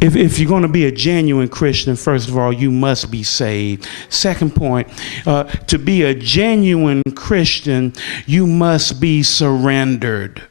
If you're going to be a genuine Christian, first of all, you must be saved. Second point, to be a genuine Christian, you must be surrendered.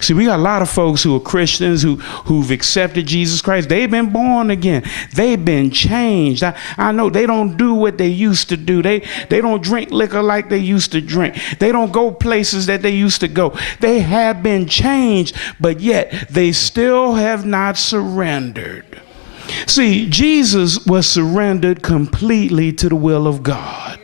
See, we got a lot of folks who are Christians who've accepted Jesus Christ. They've been born again. They've been changed. I know they don't do what they used to do. They don't drink liquor like they used to drink. They don't go places that they used to go. They have been changed, but yet they still have not surrendered. See, Jesus was surrendered completely to the will of God.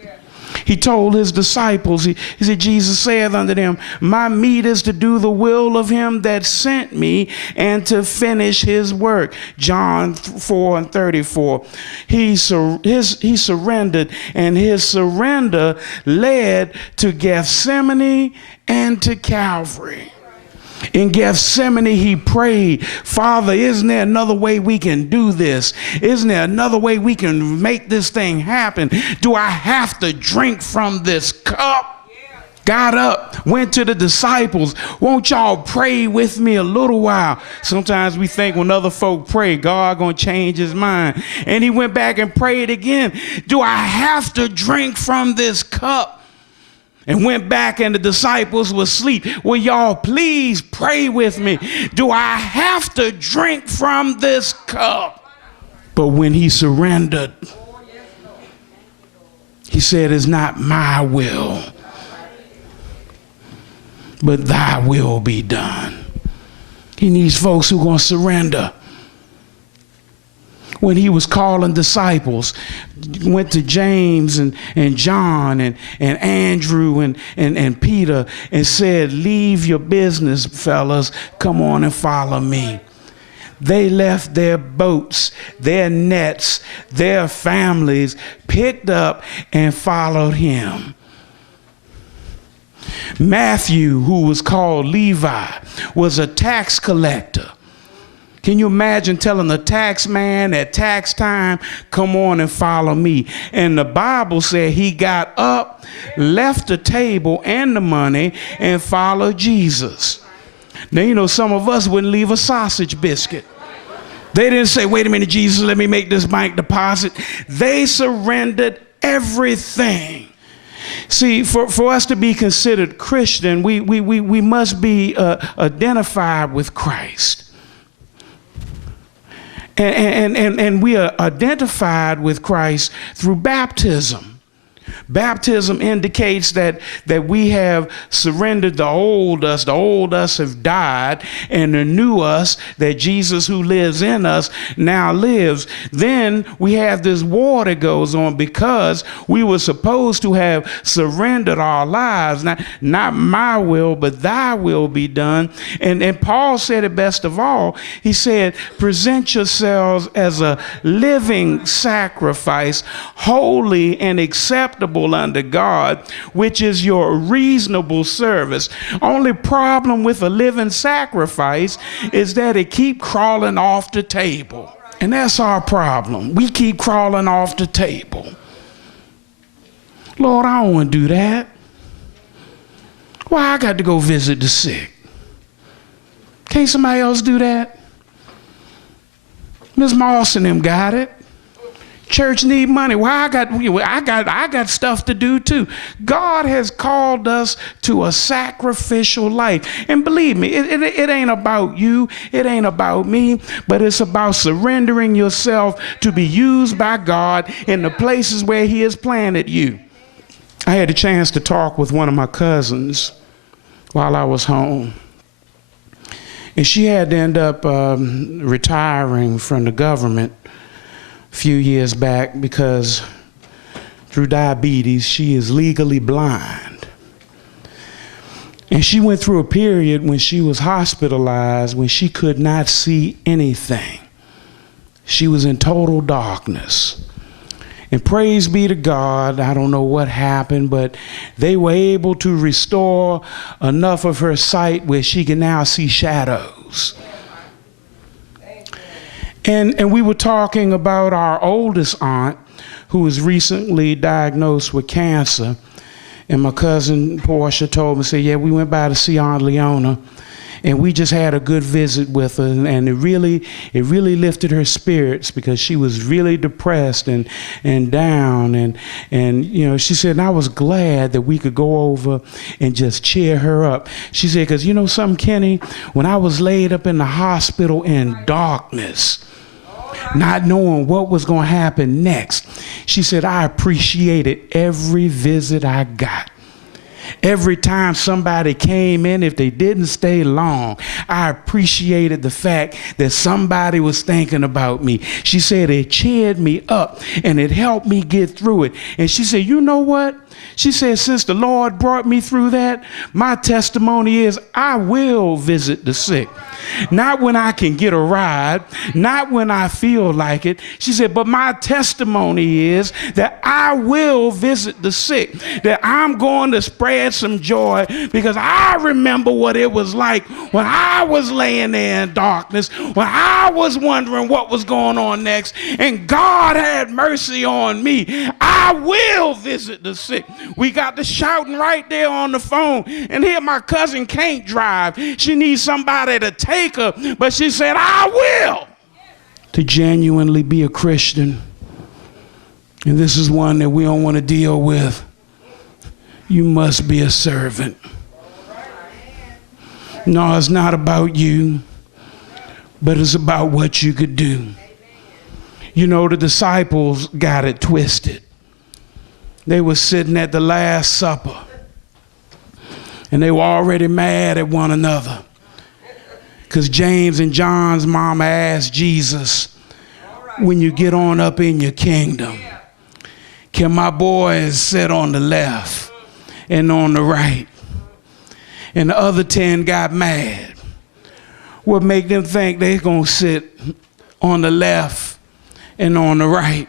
He told his disciples, he said, Jesus saith unto them, my meat is to do the will of him that sent me and to finish his work. John 4:34. He surrendered, and his surrender led to Gethsemane and to Calvary. In Gethsemane, he prayed, Father, isn't there another way we can do this? Isn't there another way we can make this thing happen? Do I have to drink from this cup? Got up, went to the disciples. Won't y'all pray with me a little while? Sometimes we think when other folk pray, God gonna change his mind. And he went back and prayed again. Do I have to drink from this cup? And went back and the disciples were asleep. Will y'all please pray with me? Do I have to drink from this cup? But when he surrendered, he said, it's not my will, but thy will be done. He needs folks who are going to surrender. When he was calling disciples, went to James and John and Andrew and Peter and said, leave your business, fellas, come on and follow me. They left their boats, their nets, their families, picked up and followed him. Matthew, who was called Levi, was a tax collector. Can you imagine telling the tax man at tax time, come on and follow me? And the Bible said he got up, left the table and the money, and followed Jesus. Now, you know, some of us wouldn't leave a sausage biscuit. They didn't say, wait a minute, Jesus, let me make this bank deposit. They surrendered everything. See, for us to be considered Christian, we must be identified with Christ. And we are identified with Christ through baptism. Baptism indicates that we have surrendered the old us. The old us have died, and the new us, that Jesus who lives in us now lives. Then we have this war that goes on because we were supposed to have surrendered our lives. Not my will, but thy will be done. And Paul said it best of all. He said, present yourselves as a living sacrifice, holy and acceptable unto God, which is your reasonable service. Only problem with a living sacrifice is that it keep crawling off the table. And that's our problem. We keep crawling off the table. Lord, I don't want to do that. Why I got to go visit the sick? Can't somebody else do that? Ms. Moss and them got it. Church need money. Well, I got stuff to do too. God has called us to a sacrificial life. And believe me, it ain't about you. It ain't about me, but it's about surrendering yourself to be used by God in the places where he has planted you. I had a chance to talk with one of my cousins while I was home. And she had to end up retiring from the government a few years back because through diabetes, she is legally blind. And she went through a period when she was hospitalized when she could not see anything. She was in total darkness. And praise be to God, I don't know what happened, but they were able to restore enough of her sight where she can now see shadows. And we were talking about our oldest aunt who was recently diagnosed with cancer. And my cousin Portia told me, said, yeah, we went by to see Aunt Leona. And we just had a good visit with her, and it really lifted her spirits, because she was really depressed and down, and you know, she said, and I was glad that we could go over and just cheer her up. She said, because you know something, Kenny, when I was laid up in the hospital in darkness, not knowing what was going to happen next, she said, I appreciated every visit I got. Every time somebody came in, if they didn't stay long, I appreciated the fact that somebody was thinking about me. She said it cheered me up and it helped me get through it. And she said, you know what? She said, since the Lord brought me through that, my testimony is I will visit the sick. Not when I can get a ride, not when I feel like it. She said, but my testimony is that I will visit the sick, that I'm going to spread some joy, because I remember what it was like when I was laying there in darkness, when I was wondering what was going on next, and God had mercy on me. I will visit the sick. We got the shouting right there on the phone, and here my cousin can't drive. She needs somebody to take her, but she said, I will. To genuinely be a Christian, and this is one that we don't want to deal with, you must be a servant. No, it's not about you, but it's about what you could do. You know, the disciples got it twisted. They were sitting at the Last Supper, and they were already mad at one another, because James and John's mama asked Jesus, when you get on up in your kingdom, can my boys sit on the left and on the right? And the other 10 got mad. What make them think they're going to sit on the left and on the right?